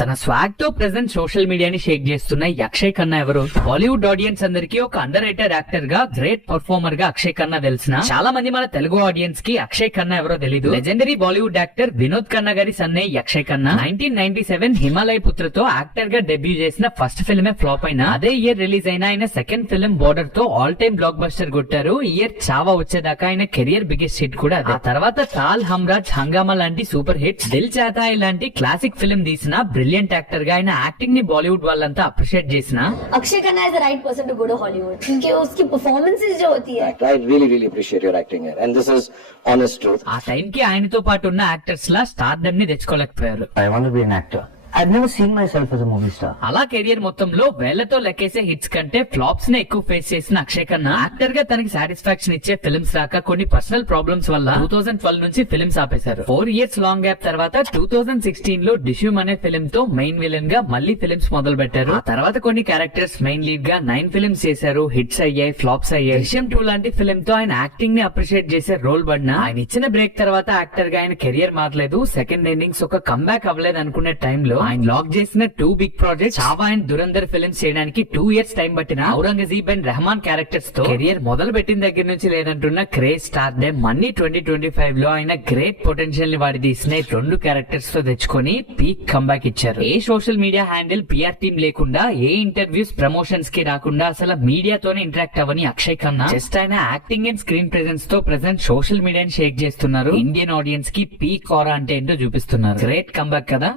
తన స్వాగ్ తో present social మీడియాని షేక్ చేస్తున్న ఈ అక్షయ్ ఖన్నా ఎవరు? బాలీవుడ్ ఆడియన్స్ అందరికీ ఒక అండర్ రేటెడ్ యాక్టర్ గా, గ్రేట్ పర్ఫార్మర్ గా అక్షయ్ ఖన్నా తెలిసిన చాలా మంది మన తెలుగు ఆడియన్స్ కి అక్షయ్ ఖన్నా ఎవరో తెలీదు. లెజెండరీ బాలీవుడ్ యాక్టర్ వినోద్ ఖన్నా గారి సన్నే ఈ అక్షయ్ ఖన్నా 1997 హిమాలయ పుత్రతో యాక్టర్ గా డెబ్యూ చేసిన ఫస్ట్ ఫిల్మే ఫ్లాప్ అయినా అదే ఇయర్ రిలీజ్ అయిన ఆయన సెకండ్ ఫిల్మ్ బోర్డర్ తో ఆల్ టైమ్ బ్లాక్ బస్టర్ కొట్టారు. ఈ ఇయర్ చావా వచ్చేదాకా ఆయన కెరియర్ బిగ్గెస్ట్ హిట్ కూడా అదే. ఆ తర్వాత తాల్, హమ్రాజ్, హంగామా లాంటి సూపర్ హిట్స్, దిల్ చాతా హై లాంటి క్లాసిక్ ఫిల్మ్ తీసిన బ్రిలియంట్ యాక్టర్ గా ఆయన యాక్టింగ్ ని బాలీవుడ్ వాళ్ళంతా అప్రిషియేట్ చేసిన Akshay Khanna is the right person to go to Hollywood क्योंकि उसकी performances जो होती है I really appreciate your acting here and this is honest truth. ఆ టైం కి ఆయనతో పాటు ఉన్న యాక్టర్స్ లా స్టార్డమ్ ని తెచ్చుకోలేకపోయారు. I want to be an actor. I've never seen myself as a movie star. అలా కెరియర్ మొత్తంలో వేలతో లెక్కేసే హిట్స్ కంటే ఫ్లాప్స్ నే ఎక్కువ ఫేస్ చేసిన అక్షయ్ ఖన్నా యాక్టర్ గా తనకి సాటిస్ఫాక్షన్ ఇచ్చే ఫిల్మ్స్ రాక కొన్ని పర్సనల్ ప్రాబ్లమ్స్ వల్ల 2012 నుంచి ఫిల్మ్స్ ఆపేశారు. 4 years లాంగ్ గ్యాప్ తర్వాత 2016 లో డిష్యూమ్ అనే ఫిల్మ్ తో మెయిన్ విలన్ గా మళ్ళీ ఫిల్మ్స్ మొదలు పెట్టారు. ఆ తర్వాత కొన్ని క్యారెక్టర్స్ మెయిన్ లీడ్ గా 9 ఫిల్మ్స్ చేశారు. హిట్స్ అయ్యాయి, ఫ్లాప్స్ అయ్యాయి. డిష్యూమ్ 2 లాంటి ఫిల్మ్ తో ఆయన యాక్టింగ్ ని అప్రిషియేట్ చేసే రోల్ పడినా ఆయన ఇచ్చిన బ్రేక్ తర్వాత యాక్టర్ గా ఆయన కెరియర్ మారలేదు. సెకండ్ ఇన్నింగ్స్ ఒక కంబ్యాక్ అవ్వలేదు అనుకునే టైంలో ఆయన లాక్ చేసిన 2 big projects Chhaava and Dhurandhar films చేయడానికి 2 years టైం పట్టిన ఔరంగజీబ్ అండ్ రెహమాన్ క్యారెక్టర్స్ తో కెరియర్ మొదలు పెట్టిన దగ్గర నుంచి లేదంటున్న క్రేజ్ స్టార్ డే మన్నీ 2025 లో ఆయన గ్రేట్ పొటెన్షియల్ ని వాడి తీసిన 2 క్యారెక్టర్స్ తో తెచ్చుకొని పీక్ కంబ్యాక్ ఇచ్చారు. ఏ social media handle, PR team లేకుండా, ఏ ఇంటర్వ్యూస్, ప్రమోషన్స్ కి రాకుండా అసలు మీడియాతోనే ఇంటరాక్ట్ అవ్వని అక్షయ్ ఖన్నా జస్ట్ ఆయన యాక్టింగ్ అండ్ స్క్రీన్ ప్రెజెన్స్ తో ప్రెసెంట్ సోషల్ మీడియాని షేక్ చేస్తున్నారు. ఇండియన్ ఆడియన్స్ కి పీక్ ఆరా అంటే ఏంటో చూపిస్తున్నారు. గ్రేట్ కంబ్యాక్ కదా.